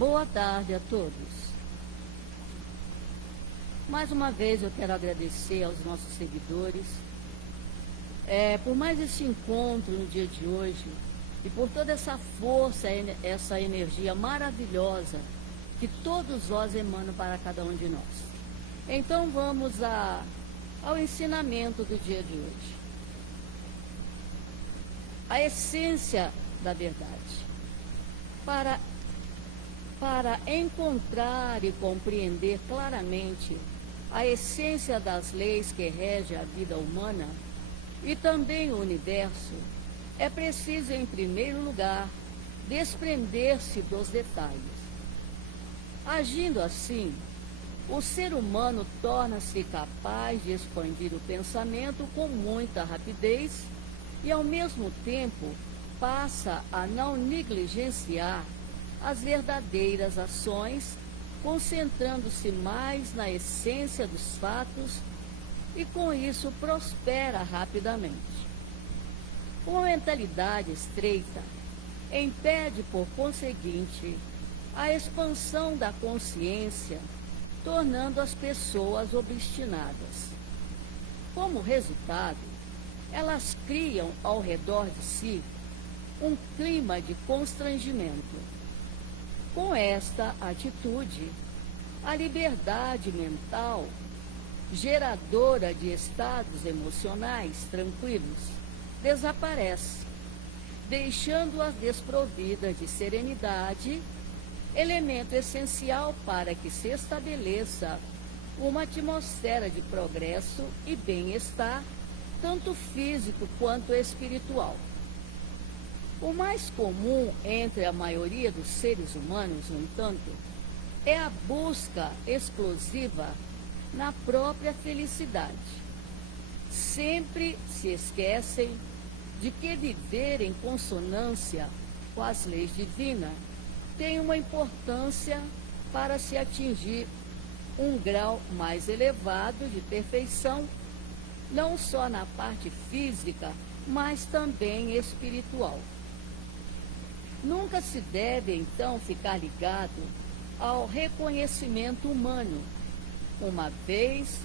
Boa tarde a todos. Mais uma vez eu quero agradecer aos nossos seguidores por mais esse encontro no dia de hoje e por toda essa força, essa energia maravilhosa que todos vós emanam para cada um de nós. Então vamos ao ensinamento do dia de hoje. A essência da verdade. Para encontrar e compreender claramente a essência das leis que regem a vida humana e também o universo, é preciso, em primeiro lugar, desprender-se dos detalhes. Agindo assim, o ser humano torna-se capaz de expandir o pensamento com muita rapidez e, ao mesmo tempo, passa a não negligenciar as verdadeiras ações, concentrando-se mais na essência dos fatos e, com isso, prospera rapidamente. Uma mentalidade estreita impede, por conseguinte, a expansão da consciência, tornando as pessoas obstinadas. Como resultado, elas criam ao redor de si um clima de constrangimento. Com esta atitude, a liberdade mental, geradora de estados emocionais tranquilos, desaparece, deixando-as desprovidas de serenidade, elemento essencial para que se estabeleça uma atmosfera de progresso e bem-estar, tanto físico quanto espiritual. O mais comum entre a maioria dos seres humanos, no entanto, é a busca explosiva na própria felicidade. Sempre se esquecem de que viver em consonância com as leis divinas tem uma importância para se atingir um grau mais elevado de perfeição, não só na parte física, mas também espiritual. Nunca se deve, então, ficar ligado ao reconhecimento humano, uma vez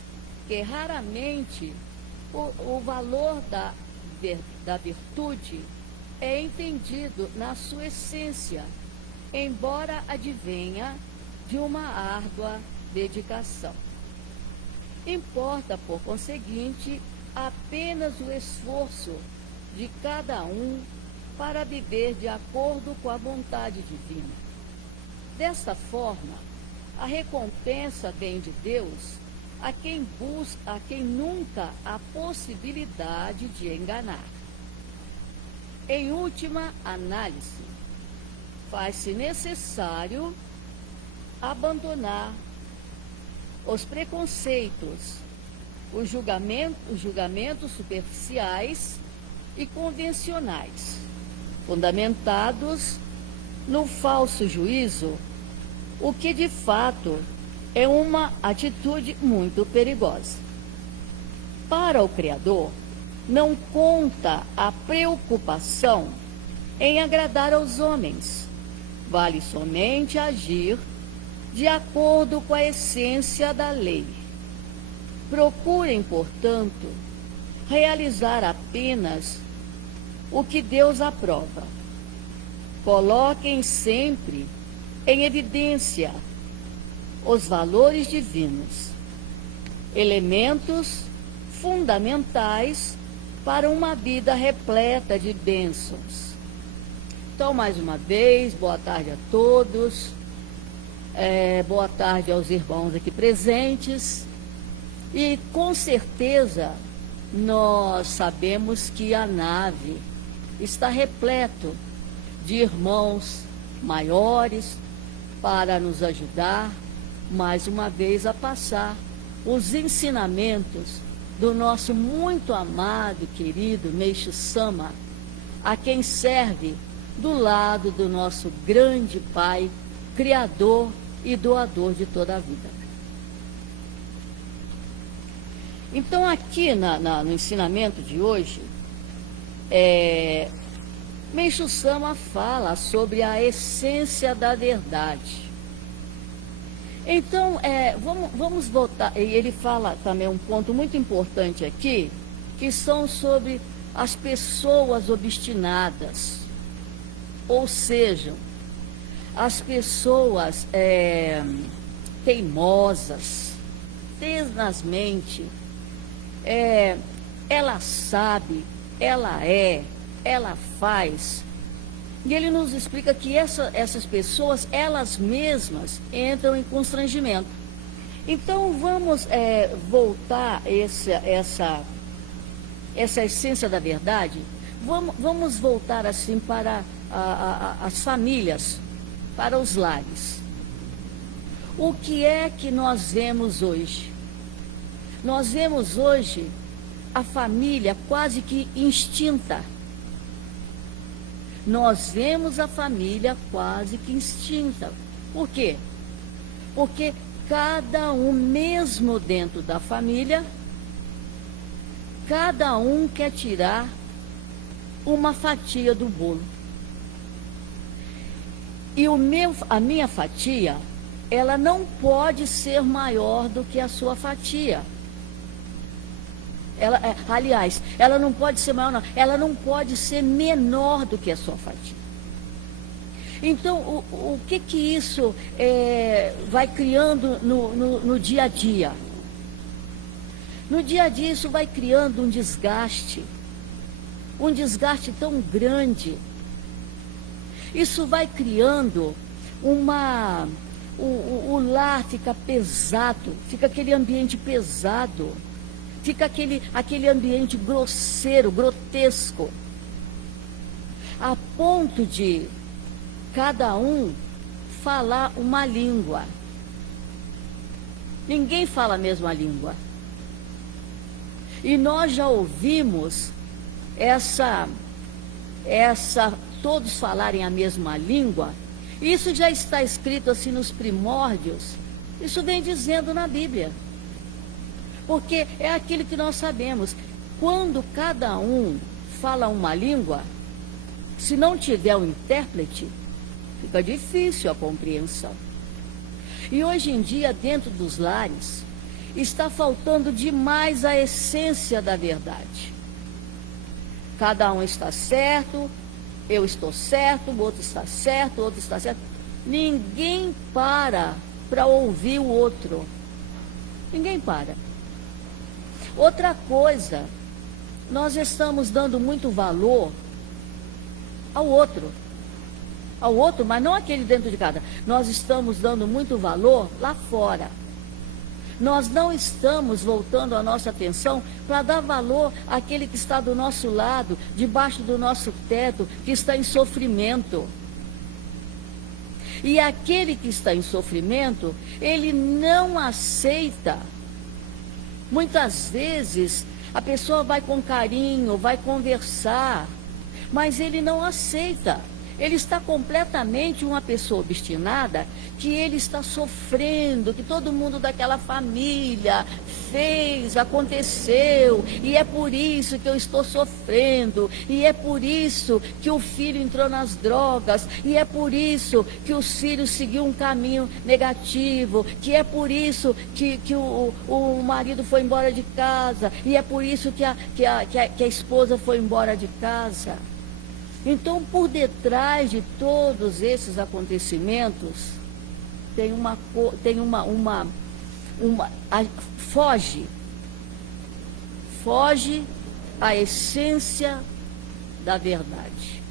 que raramente o valor da virtude é entendido na sua essência, embora advenha de uma árdua dedicação. Importa, por conseguinte, apenas o esforço de cada um para viver de acordo com a vontade divina. Desta forma, a recompensa vem de Deus a quem nunca há possibilidade de enganar. Em última análise, faz-se necessário abandonar os preconceitos, os julgamentos superficiais e convencionais, fundamentados no falso juízo, o que de fato é uma atitude muito perigosa. Para o Criador, não conta a preocupação em agradar aos homens, vale somente agir de acordo com a essência da lei. Procurem, portanto, realizar apenas o que Deus aprova. Coloquem sempre em evidência os valores divinos, elementos fundamentais para uma vida repleta de bênçãos. Então, mais uma vez, boa tarde a todos, boa tarde aos irmãos aqui presentes, e com certeza nós sabemos que a nave está repleto de irmãos maiores para nos ajudar, mais uma vez, a passar os ensinamentos do nosso muito amado e querido Meixo Sama, a quem serve do lado do nosso grande Pai, Criador e doador de toda a vida. Então, aqui no ensinamento de hoje, Meixo Sama fala sobre a essência da verdade. Então, vamos voltar, e ele fala também um ponto muito importante aqui, que são sobre as pessoas obstinadas, ou seja, as pessoas teimosas, tenazmente, ela sabe, ela faz. E ele nos explica que essas pessoas, elas mesmas, entram em constrangimento. Então, vamos voltar essa essência da verdade. Vamos voltar assim para as famílias, para os lares. O que é que nós vemos hoje? Nós vemos hoje a família quase que extinta. Nós vemos a família quase que extinta. Por quê? Porque cada um, mesmo dentro da família, cada um quer tirar uma fatia do bolo. E a minha fatia, ela não pode ser maior do que a sua fatia. Aliás, ela não pode ser maior, não. Ela não pode ser menor do que a sua fatia. Então, o que isso vai criando no dia a dia? No dia a dia, isso vai criando um desgaste tão grande. Isso vai criando o lar fica pesado, fica aquele ambiente pesado. Fica aquele ambiente grosseiro, grotesco, a ponto de cada um falar uma língua. Ninguém fala a mesma língua. E nós já ouvimos todos falarem a mesma língua. Isso já está escrito assim nos primórdios. Isso vem dizendo na Bíblia. Porque é aquilo que nós sabemos. Quando cada um fala uma língua, se não tiver um intérprete, fica difícil a compreensão. E hoje em dia, dentro dos lares, está faltando demais a essência da verdade. Cada um está certo, eu estou certo, o outro está certo, o outro está certo. Ninguém para ouvir o outro. Ninguém para. Outra coisa, nós estamos dando muito valor ao outro, mas não aquele dentro de casa. Nós estamos dando muito valor lá fora. Nós não estamos voltando a nossa atenção para dar valor àquele que está do nosso lado, debaixo do nosso teto, que está em sofrimento. E aquele que está em sofrimento, ele não aceita. Muitas vezes a pessoa vai com carinho, vai conversar, mas ele não aceita. Ele está completamente uma pessoa obstinada, que ele está sofrendo, que todo mundo daquela família fez, aconteceu, e é por isso que eu estou sofrendo, e é por isso que o filho entrou nas drogas, e é por isso que os filhos seguiram um caminho negativo, que é por isso que o marido foi embora de casa, e é por isso que a esposa foi embora de casa. Então, por detrás de todos esses acontecimentos, foge a essência da verdade.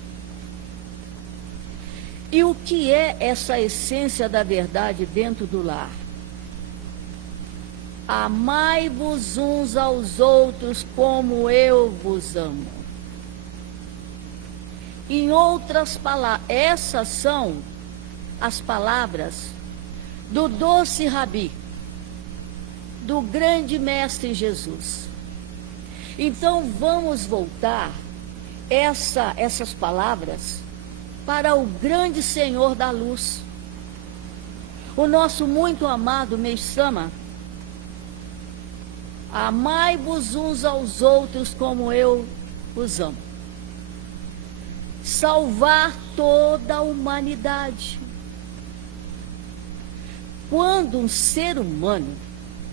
E o que é essa essência da verdade dentro do lar? Amai-vos uns aos outros como eu vos amo. Em outras palavras, essas são as palavras do doce Rabi, do grande mestre Jesus. Então vamos voltar essas palavras para o grande Senhor da luz, o nosso muito amado Meixo Sama. Amai-vos uns aos outros como eu os amo. salvar toda a humanidade. Quando um ser humano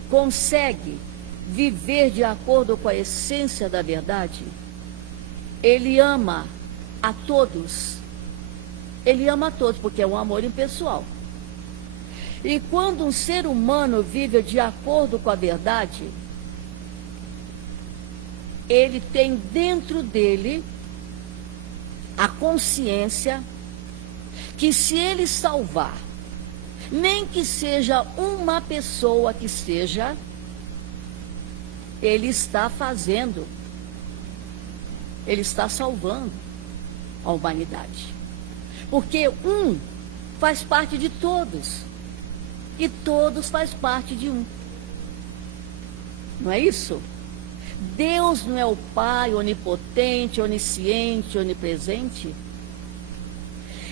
consegue viver de acordo com a essência da verdade, ele ama a todos. Ele ama a todos, porque é um amor impessoal. E quando um ser humano vive de acordo com a verdade, ele tem dentro dele a consciência que se ele salvar, nem que seja uma pessoa que seja, ele está fazendo, ele está salvando a humanidade. Porque um faz parte de todos, e todos faz parte de um. Não é isso? Deus não é o Pai onipotente, onisciente, onipresente?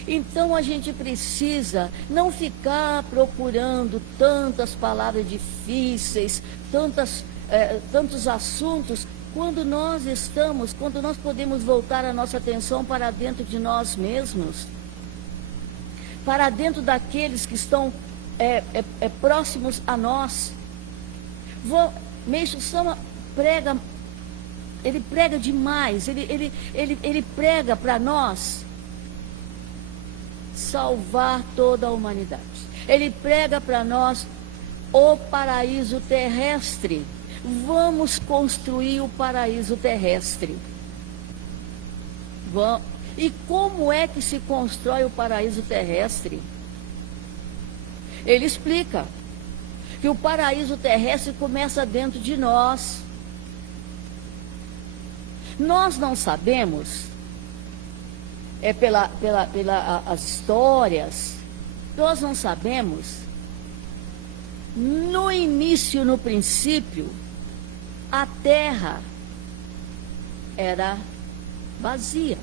Então a gente precisa não ficar procurando tantas palavras difíceis, tantos assuntos, quando nós podemos voltar a nossa atenção para dentro de nós mesmos, para dentro daqueles que estão próximos a nós. Meixo Sama prega, ele prega demais, ele prega para nós salvar toda a humanidade. Ele prega para nós o paraíso terrestre. Vamos construir o paraíso terrestre. E como é que se constrói o paraíso terrestre? Ele explica que o paraíso terrestre começa dentro de nós. Nós não sabemos, pelas histórias, nós não sabemos, no início, no princípio, a terra era vazia.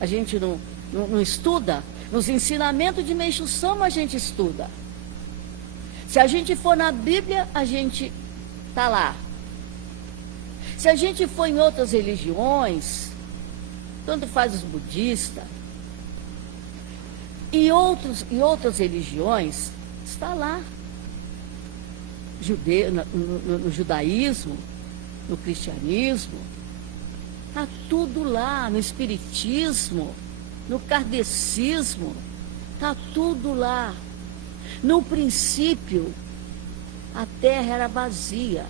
A gente não estuda, nos ensinamentos de Meixo Sama a gente estuda. Se a gente for na Bíblia, a gente está lá. Se a gente for em outras religiões, tanto faz os budistas, e outras religiões, está lá. No judaísmo, no cristianismo, está tudo lá, no espiritismo, no kardecismo, está tudo lá. No princípio, a terra era vazia.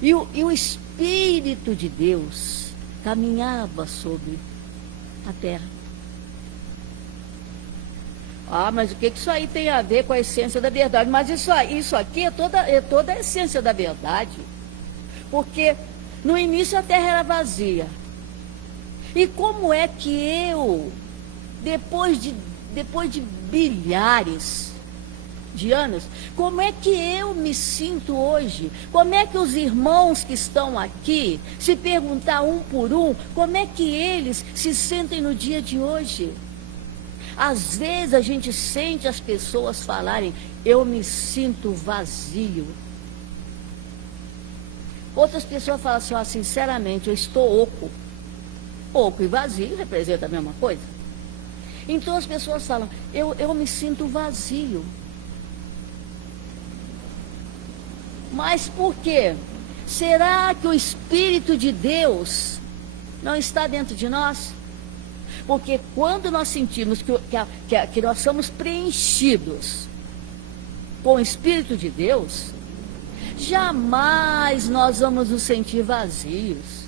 E o Espírito de Deus caminhava sobre a terra. Mas o que isso aí tem a ver com a essência da verdade? Mas isso aqui é toda a essência da verdade. Porque no início a terra era vazia. E como é que eu, depois de bilhares de anos, como é que eu me sinto hoje? Como é que os irmãos que estão aqui, se perguntar um por um, como é que eles se sentem no dia de hoje? Às vezes a gente sente as pessoas falarem, eu me sinto vazio. Outras pessoas falam assim, sinceramente, eu estou oco. Oco e vazio representa a mesma coisa. Então as pessoas falam, eu me sinto vazio. Mas por quê? Será que o Espírito de Deus não está dentro de nós? Porque quando nós sentimos que nós somos preenchidos com o Espírito de Deus, jamais nós vamos nos sentir vazios.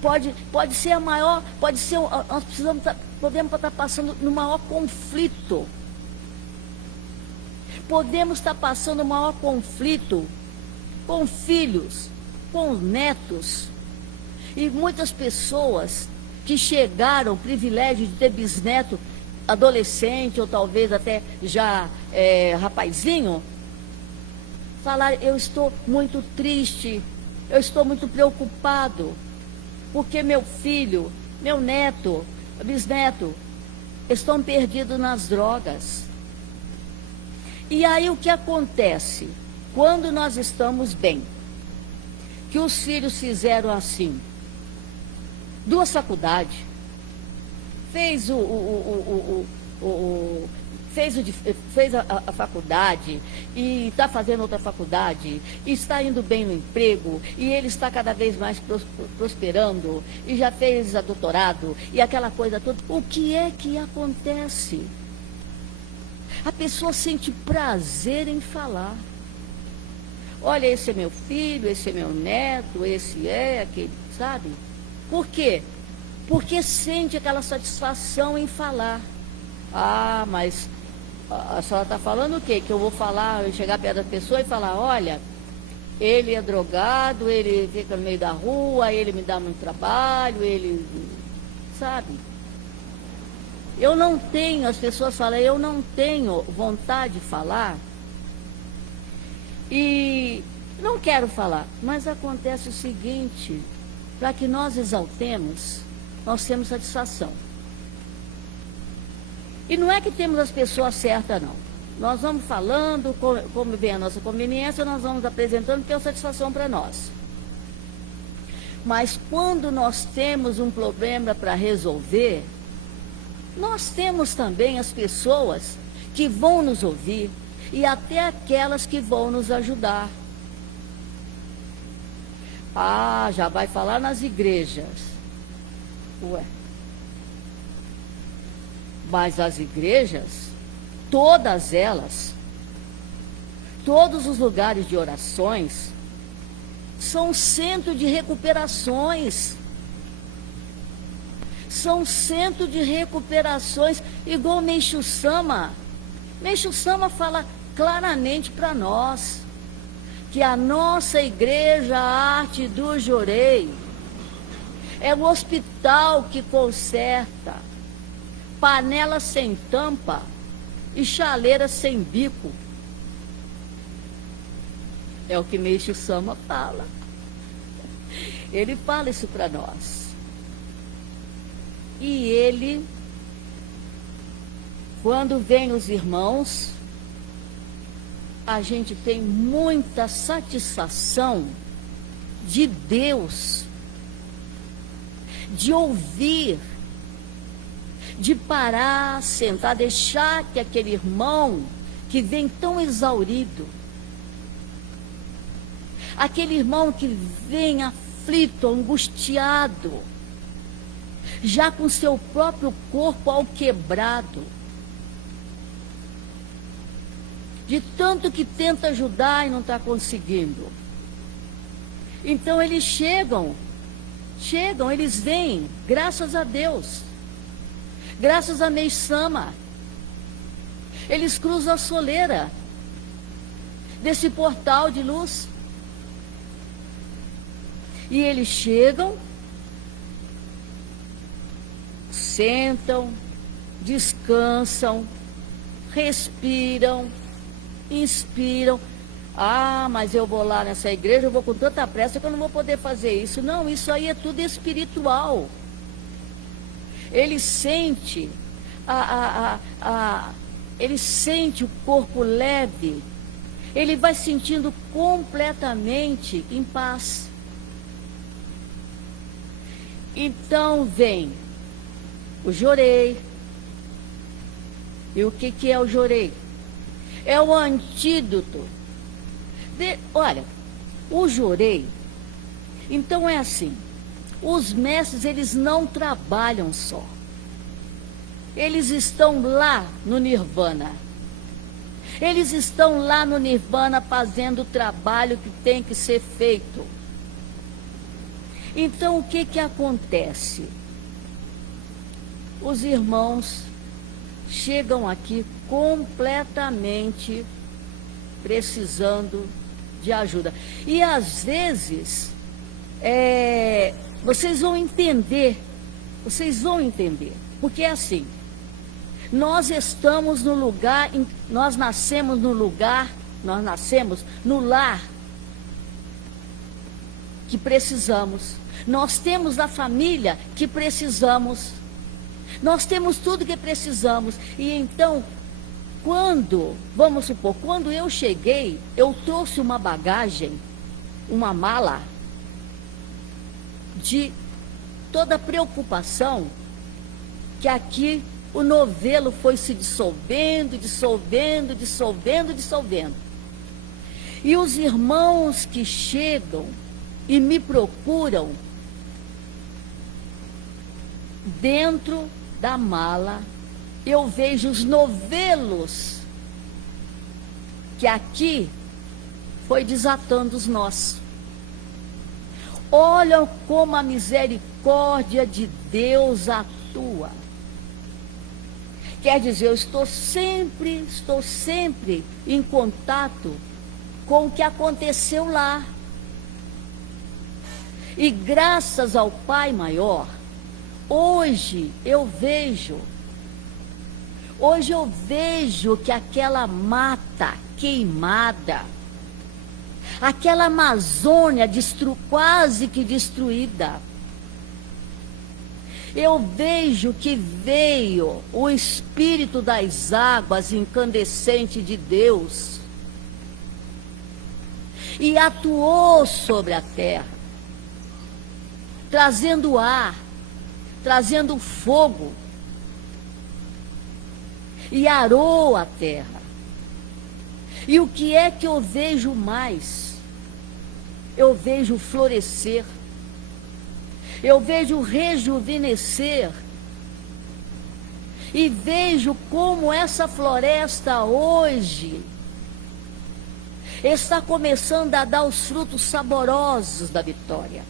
Pode ser nós podemos estar passando no maior conflito. Podemos estar passando o maior conflito com filhos, com netos. E muitas pessoas que chegaram, privilégio de ter bisneto adolescente, ou talvez até já rapazinho, falaram, eu estou muito triste, eu estou muito preocupado, porque meu filho, meu neto, bisneto, estão perdidos nas drogas. E aí o que acontece? Quando nós estamos bem, que os filhos fizeram assim, 2 faculdades, fez fez a faculdade e está fazendo outra faculdade, e está indo bem no emprego, e ele está cada vez mais prosperando, e já fez doutorado, e aquela coisa toda. O que é que acontece? A pessoa sente prazer em falar. Olha, esse é meu filho, esse é meu neto, esse é aquele, sabe? Por quê? Porque sente aquela satisfação em falar. Ah, mas a senhora está falando o quê? Que eu vou falar, eu chegar perto da pessoa e falar, olha, ele é drogado, ele fica no meio da rua, ele me dá muito trabalho, ele, sabe? Eu não tenho, as pessoas falam, eu não tenho vontade de falar e não quero falar. Mas acontece o seguinte, para que nós exaltemos, nós temos satisfação. E não é que temos as pessoas certas, não. Nós vamos falando, como vem a nossa conveniência, nós vamos apresentando, que é uma satisfação para nós. Mas quando nós temos um problema para resolver, nós temos também as pessoas que vão nos ouvir e até aquelas que vão nos ajudar. Ah, já vai falar nas igrejas. Ué. Mas as igrejas, todas elas, todos os lugares de orações, são centro de recuperações. São centro de recuperações, igual Meixo Sama. Meixo Sama fala claramente para nós que a nossa igreja, a Arte do Jorei, é o hospital que conserta panela sem tampa e chaleira sem bico. É o que Meixo Sama fala. Ele fala isso para nós. E ele, quando vem os irmãos, a gente tem muita satisfação de Deus, de ouvir, de parar, sentar, deixar que aquele irmão que vem tão exaurido, aquele irmão que vem aflito, angustiado, já com seu próprio corpo alquebrado, de tanto que tenta ajudar e não está conseguindo. Então eles chegam, eles vêm, graças a Deus, graças a Meixo Sama, eles cruzam a soleira desse portal de luz. E eles chegam, sentam, descansam, respiram, inspiram. Ah, mas eu vou lá nessa igreja, eu vou com tanta pressa que eu não vou poder fazer isso. Não, isso aí é tudo espiritual. Ele sente, ele sente o corpo leve, ele vai sentindo completamente em paz. Então vem o jorei. E o que é o jorei? É o antídoto. Olha, o jorei, então é assim, os mestres, eles não trabalham só. Eles estão lá no Nirvana. Eles estão lá no Nirvana fazendo o trabalho que tem que ser feito. Então, o que acontece? Os irmãos chegam aqui completamente precisando de ajuda. E, às vezes, vocês vão entender, porque é assim, nós estamos no lugar, nós nascemos no lar que precisamos. Nós temos a família que precisamos. Nós temos tudo que precisamos. E então, vamos supor, quando eu cheguei, eu trouxe uma bagagem, uma mala, de toda a preocupação que aqui o novelo foi se dissolvendo, dissolvendo, dissolvendo, dissolvendo. E os irmãos que chegam e me procuram, dentro da mala, eu vejo os novelos que aqui foi desatando os nossos. Olham como a misericórdia de Deus atua. Quer dizer, eu estou sempre em contato com o que aconteceu lá. E graças ao Pai Maior, hoje eu vejo que aquela mata queimada, aquela Amazônia quase que destruída, eu vejo que veio o Espírito das águas incandescente de Deus e atuou sobre a terra, trazendo ar, trazendo fogo, e arou a terra. E o que é que eu vejo mais? Eu vejo florescer, eu vejo rejuvenescer, e vejo como essa floresta hoje está começando a dar os frutos saborosos da vitória.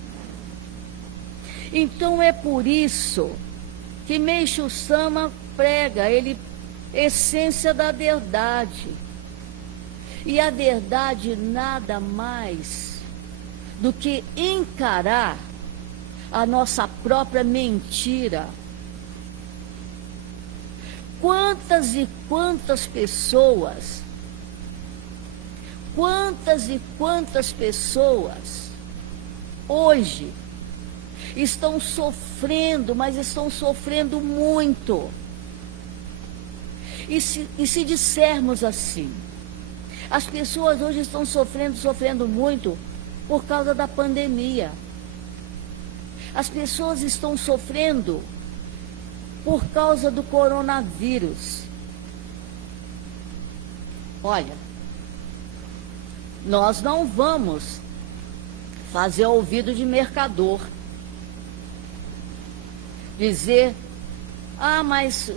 Então é por isso que Meixo Sama prega, ele essência da verdade. E a verdade nada mais do que encarar a nossa própria mentira. Quantas e quantas pessoas hoje estão sofrendo, mas estão sofrendo muito. E se dissermos assim, as pessoas hoje estão sofrendo muito por causa da pandemia. As pessoas estão sofrendo por causa do coronavírus. Olha, nós não vamos fazer ouvido de mercador, dizer, mas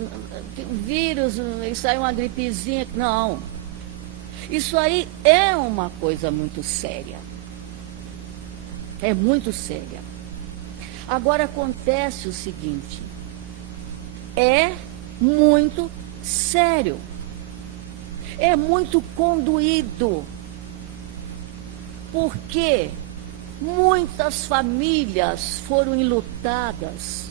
vírus, isso aí é uma gripezinha. Não, isso aí é uma coisa muito séria, é muito séria. Agora acontece o seguinte, é muito sério, é muito conduído, porque muitas famílias foram enlutadas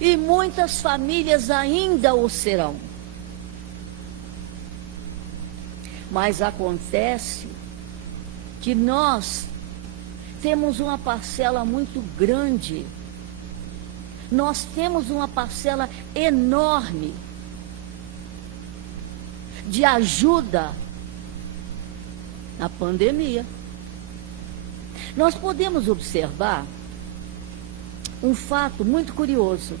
e muitas famílias ainda o serão. Mas acontece que nós temos uma parcela muito grande, nós temos uma parcela enorme de ajuda na pandemia. Nós podemos observar um fato muito curioso,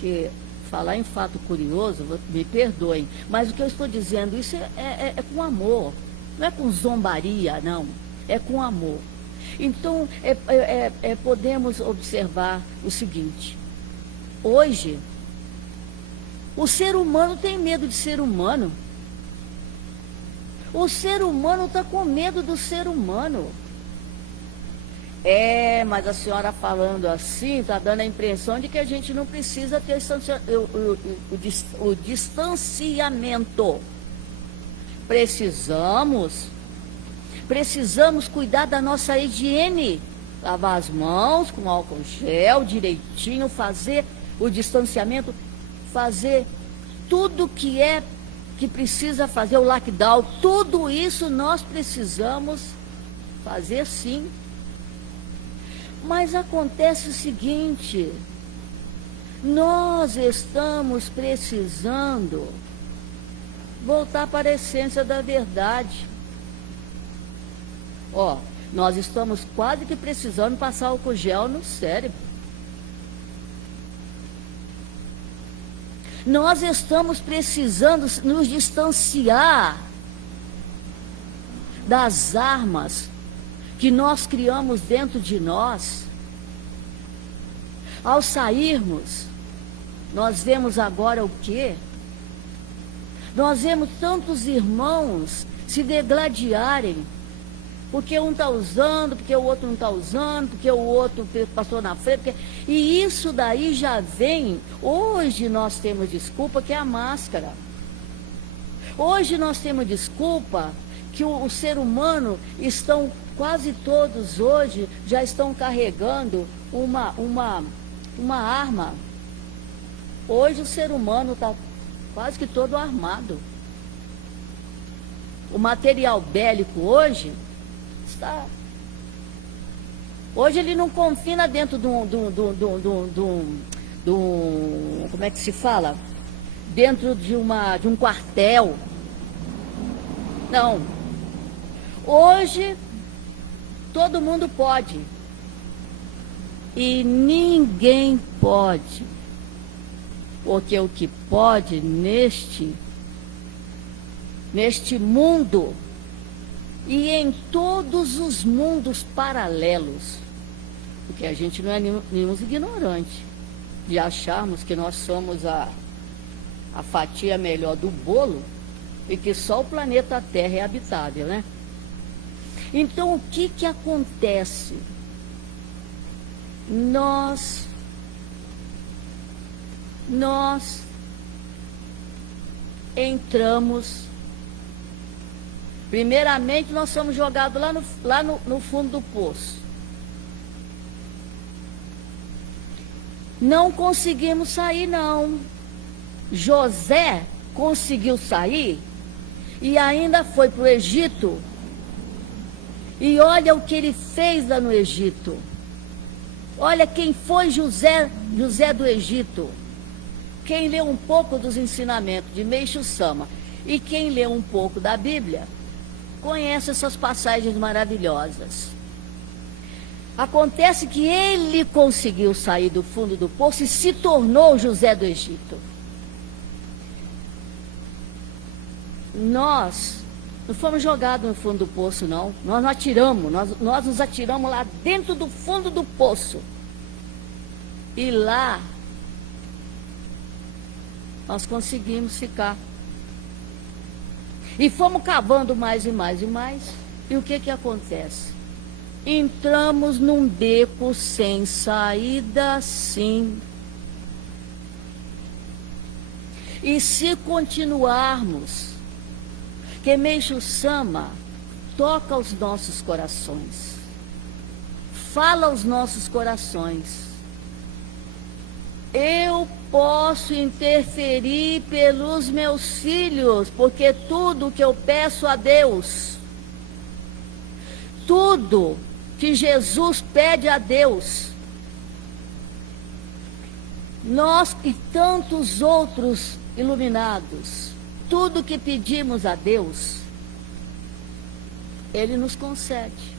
que falar em fato curioso, me perdoem, mas o que eu estou dizendo, isso é com amor, não é com zombaria, não, é com amor. Então, podemos observar o seguinte, hoje, o ser humano tem medo de ser humano, o ser humano está com medo do ser humano. Mas a senhora falando assim, está dando a impressão de que a gente não precisa ter o distanciamento. Precisamos cuidar da nossa higiene, lavar as mãos com álcool gel direitinho, fazer o distanciamento, fazer tudo que precisa fazer, o lockdown, tudo isso nós precisamos fazer sim. Mas acontece o seguinte, nós estamos precisando voltar para a essência da verdade. Nós estamos quase que precisando passar álcool gel no cérebro. Nós estamos precisando nos distanciar das armas que nós criamos dentro de nós. Ao sairmos, nós vemos agora o quê? Nós vemos tantos irmãos se degladiarem, porque um está usando, porque o outro não está usando, porque o outro passou na frente. E isso daí já vem. Hoje nós temos desculpa que é a máscara. Hoje nós temos desculpa que o ser humano estão, quase todos hoje, já estão carregando uma arma. Hoje o ser humano está quase que todo armado. O material bélico hoje está... Hoje ele não confina dentro de como é que se fala? Dentro de um quartel. Não. Hoje todo mundo pode. E ninguém pode. Porque o que pode neste mundo e em todos os mundos paralelos, porque a gente não é nenhum ignorante de acharmos que nós somos a fatia melhor do bolo e que só o planeta Terra é habitável, né? Então o que acontece? Nós entramos, primeiramente nós somos jogados lá no fundo do poço. Não conseguimos sair, não. José conseguiu sair e ainda foi para o Egito. E olha o que ele fez lá no Egito. Olha quem foi José do Egito. Quem lê um pouco dos ensinamentos de Meixo Sama e quem lê um pouco da Bíblia, conhece essas passagens maravilhosas. Acontece que ele conseguiu sair do fundo do poço e se tornou José do Egito. Nós não fomos jogados no fundo do poço, não. Nós não atiramos, nós nos atiramos lá dentro do fundo do poço. E lá nós conseguimos ficar. E fomos cavando mais e mais e mais. E o que acontece? Entramos num beco sem saída, sim. E se continuarmos, que Meixo Sama toca os nossos corações, fala aos nossos corações. Eu posso interferir pelos meus filhos, porque tudo que eu peço a Deus, tudo que Jesus pede a Deus, nós e tantos outros iluminados, tudo que pedimos a Deus, Ele nos concede.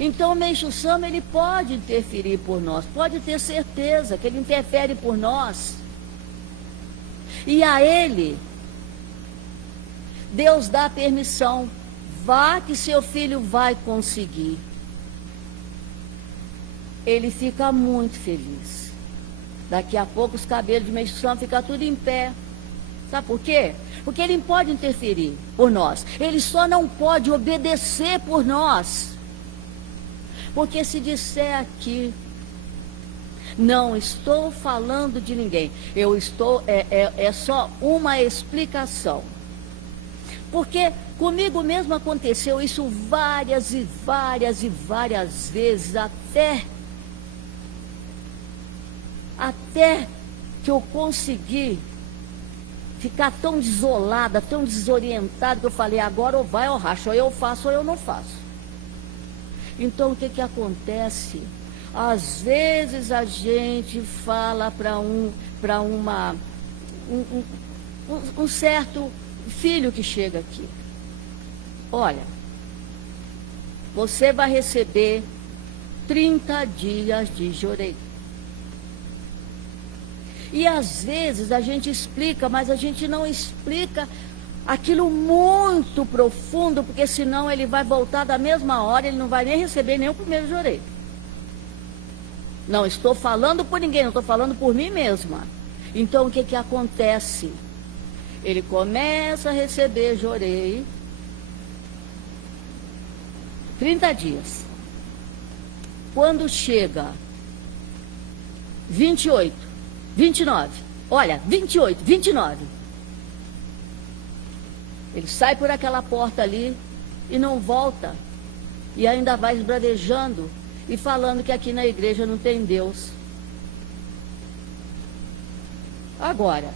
Então o Meixo Sama, ele pode interferir por nós, pode ter certeza que ele interfere por nós. E a ele, Deus dá permissão, vá que seu filho vai conseguir. Ele fica muito feliz. Daqui a pouco os cabelos de Meixo Sama ficam tudo em pé. Sabe por quê? Porque ele pode interferir por nós. Ele só não pode obedecer por nós. Porque se disser aqui, não estou falando de ninguém, eu estou, é só uma explicação. Porque comigo mesmo aconteceu isso várias e várias e várias vezes, até que eu consegui ficar tão desolada, tão desorientada, que eu falei, agora ou vai ou racha, ou eu faço ou eu não faço. Então o que acontece? Às vezes a gente fala para um certo filho que chega aqui, olha, você vai receber 30 dias de jorei. E às vezes a gente explica, mas a gente não explica aquilo muito profundo, porque senão ele vai voltar da mesma hora, ele não vai nem receber nem o primeiro jorei. Não estou falando por ninguém, não estou falando por mim mesma. Então o que que acontece? Ele começa a receber jorei 30 dias. Quando chega 28, 29, olha, 28, 29, ele sai por aquela porta ali e não volta, e ainda vai esbravejando e falando que aqui na igreja não tem Deus. Agora,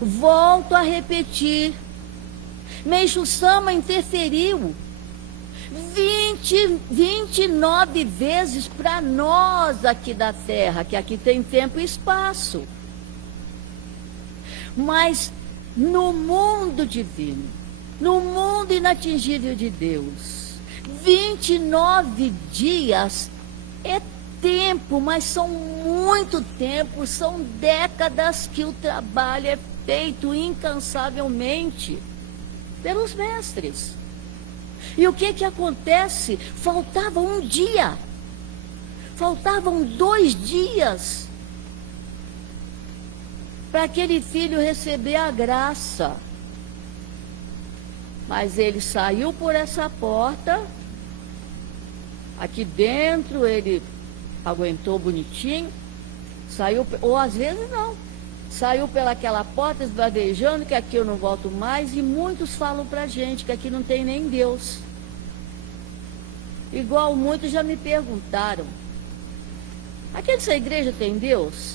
volto a repetir, Meixo Sama interferiu 29 vezes para nós aqui da Terra, que aqui tem tempo e espaço. Mas no mundo divino, no mundo inatingível de Deus, 29 dias é tempo, mas são muito tempo, são décadas que o trabalho é feito incansavelmente pelos mestres. E o que que acontece? Faltava um dia, faltavam 2 dias para aquele filho receber a graça. Mas ele saiu por essa porta, aqui dentro ele aguentou bonitinho, saiu, ou às vezes não, saiu pelaquela porta esbravejando que aqui eu não volto mais, e muitos falam pra gente que aqui não tem nem Deus. Igual muitos já me perguntaram, aqui nessa igreja tem Deus?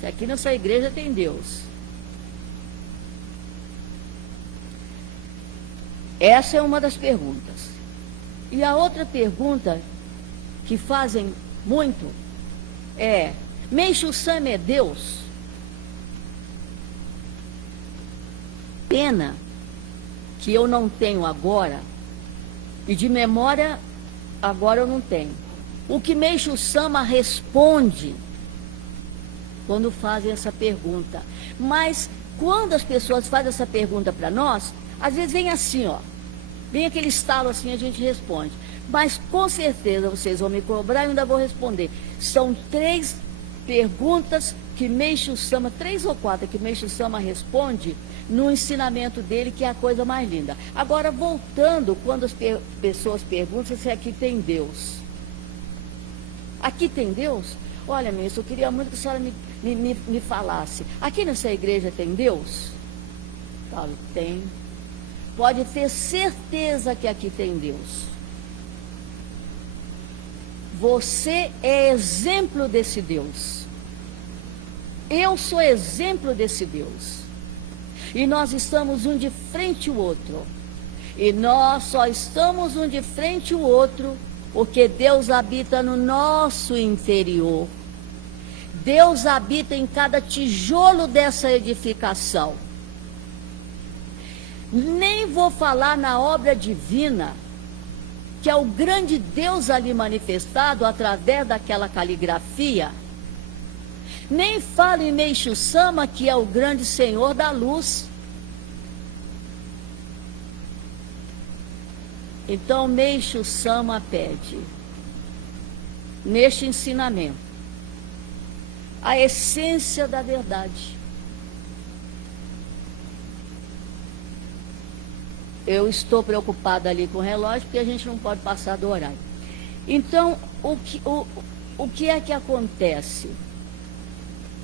Se aqui nessa igreja tem Deus. Essa é uma das perguntas. E a outra pergunta que fazem muito é: Meixo Sama é Deus? Pena que eu não tenho agora, e de memória agora eu não tenho, o que Meixo Sama responde quando fazem essa pergunta. Mas quando as pessoas fazem essa pergunta para nós, às vezes vem assim, ó, vem aquele estalo assim, a gente responde. Mas com certeza vocês vão me cobrar e eu ainda vou responder. São 3 perguntas que Meixo Sama, 3 ou 4 que Meixo Sama responde no ensinamento dele, que é a coisa mais linda. Agora, voltando, quando as pessoas perguntam se aqui tem Deus. Aqui tem Deus? Olha, ministro, eu queria muito que a senhora me falasse. Aqui nessa igreja tem Deus? Falo, tem. Pode ter certeza que aqui tem Deus. Você é exemplo desse Deus. Eu sou exemplo desse Deus. E nós estamos um de frente o outro. E nós só estamos um de frente o outro porque Deus habita no nosso interior. Deus habita em cada tijolo dessa edificação. Nem vou falar na obra divina, que é o grande Deus ali manifestado através daquela caligrafia. Nem falo em Meixo Sama, que é o grande Senhor da luz. Então Meixo Sama pede, neste ensinamento, a essência da verdade. Eu estou preocupada ali com o relógio, porque a gente não pode passar do horário. Então, o que é que acontece?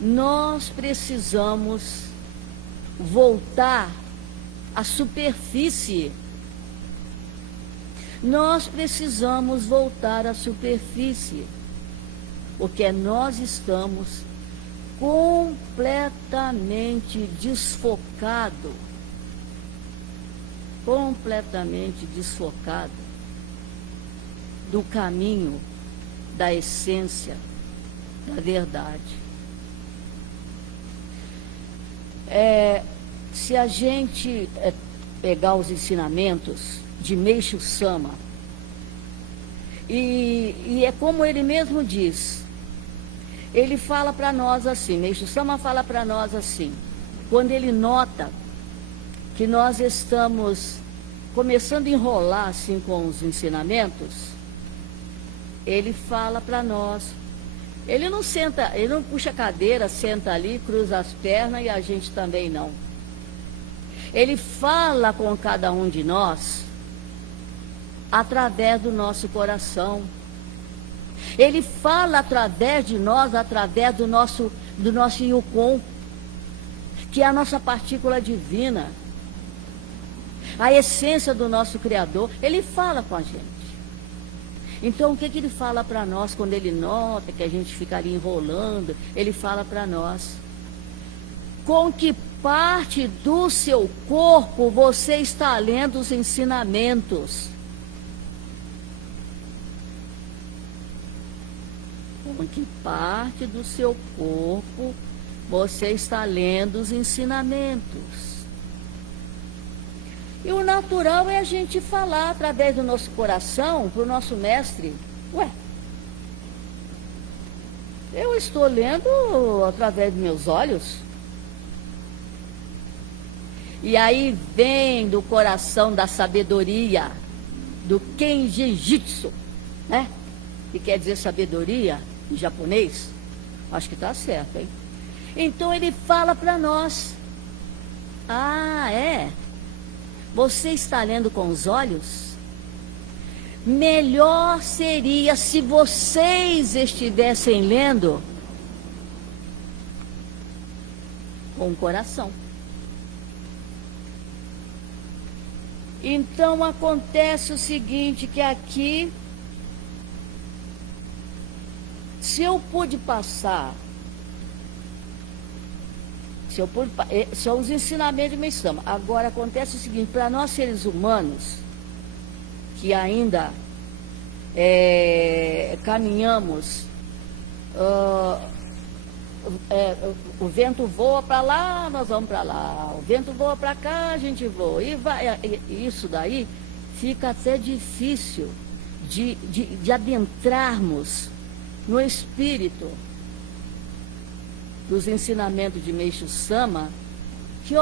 Nós precisamos voltar à superfície. Nós precisamos voltar à superfície, porque nós estamos completamente desfocados. Completamente desfocado do caminho da essência da verdade. Se a gente pegar os ensinamentos de Meixo Sama. E é como ele mesmo diz. Ele fala para nós assim, Meixo Sama fala para nós assim, quando ele nota que nós estamos começando a enrolar assim com os ensinamentos, ele fala para nós. Ele não senta, ele não puxa a cadeira, senta ali, cruza as pernas e a gente também não. Ele fala com cada um de nós através do nosso coração. Ele fala através de nós, através do nosso Yukon, que é a nossa partícula divina, a essência do nosso Criador. Ele fala com a gente. Então, o que ele fala para nós quando ele nota que a gente ficaria enrolando? Ele fala para nós: com que parte do seu corpo você está lendo os ensinamentos? Com que parte do seu corpo você está lendo os ensinamentos? E o natural é a gente falar através do nosso coração para o nosso mestre: ué, eu estou lendo através dos meus olhos. E aí vem do coração da sabedoria, do Kenjijitsu, né? Que quer dizer sabedoria em japonês. Acho que está certo, hein? Então ele fala para nós: ah, é? Você está lendo com os olhos? Melhor seria se vocês estivessem lendo com o coração. Então acontece o seguinte, que aqui, se eu pude passar, são os ensinamentos de Meixo Sama. Agora acontece o seguinte, para nós seres humanos, que ainda caminhamos, o vento voa para lá, nós vamos para lá, o vento voa para cá, a gente voa, e vai, isso daí fica até difícil de adentrarmos no espírito dos ensinamentos de Meixo Sama, que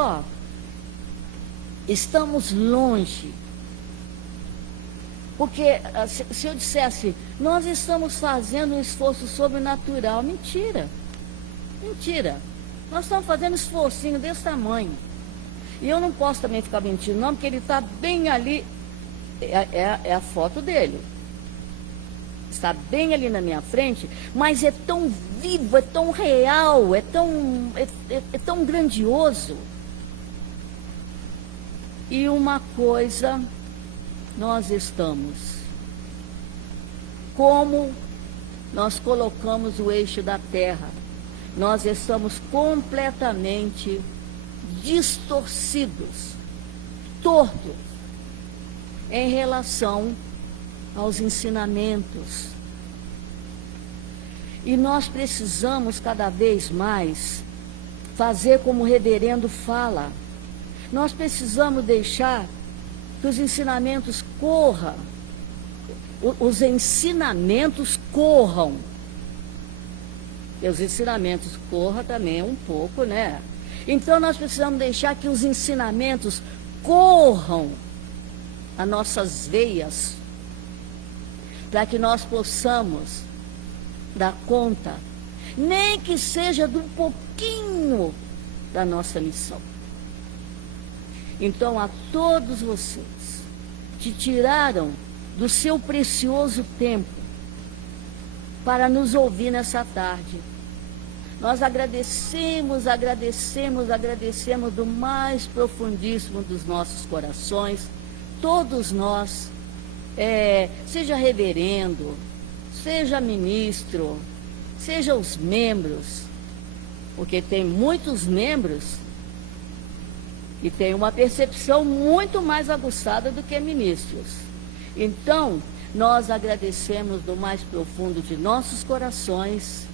estamos longe. Porque se eu dissesse, nós estamos fazendo um esforço sobrenatural, mentira. Mentira. Nós estamos fazendo um esforcinho desse tamanho. E eu não posso também ficar mentindo, não, porque ele está bem ali. É a foto dele. Está bem ali na minha frente, mas é tão vivo, é tão real, é tão grandioso. E uma coisa, nós estamos, como nós colocamos o eixo da Terra, nós estamos completamente distorcidos, tortos, em relação aos ensinamentos. E nós precisamos cada vez mais fazer como o reverendo fala. Nós precisamos deixar que os ensinamentos corram, os ensinamentos corram. E os ensinamentos corram também um pouco, né? Então nós precisamos deixar que os ensinamentos corram as nossas veias, para que nós possamos dar conta, nem que seja de um pouquinho da nossa missão. Então, a todos vocês que tiraram do seu precioso tempo para nos ouvir nessa tarde, nós agradecemos do mais profundíssimo dos nossos corações, todos nós, seja reverendo, seja ministro, seja os membros, porque tem muitos membros e tem uma percepção muito mais aguçada do que ministros. Então, nós agradecemos do mais profundo de nossos corações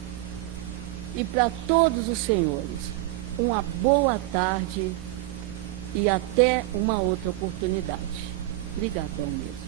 e para todos os senhores, uma boa tarde e até uma outra oportunidade. Obrigadão mesmo.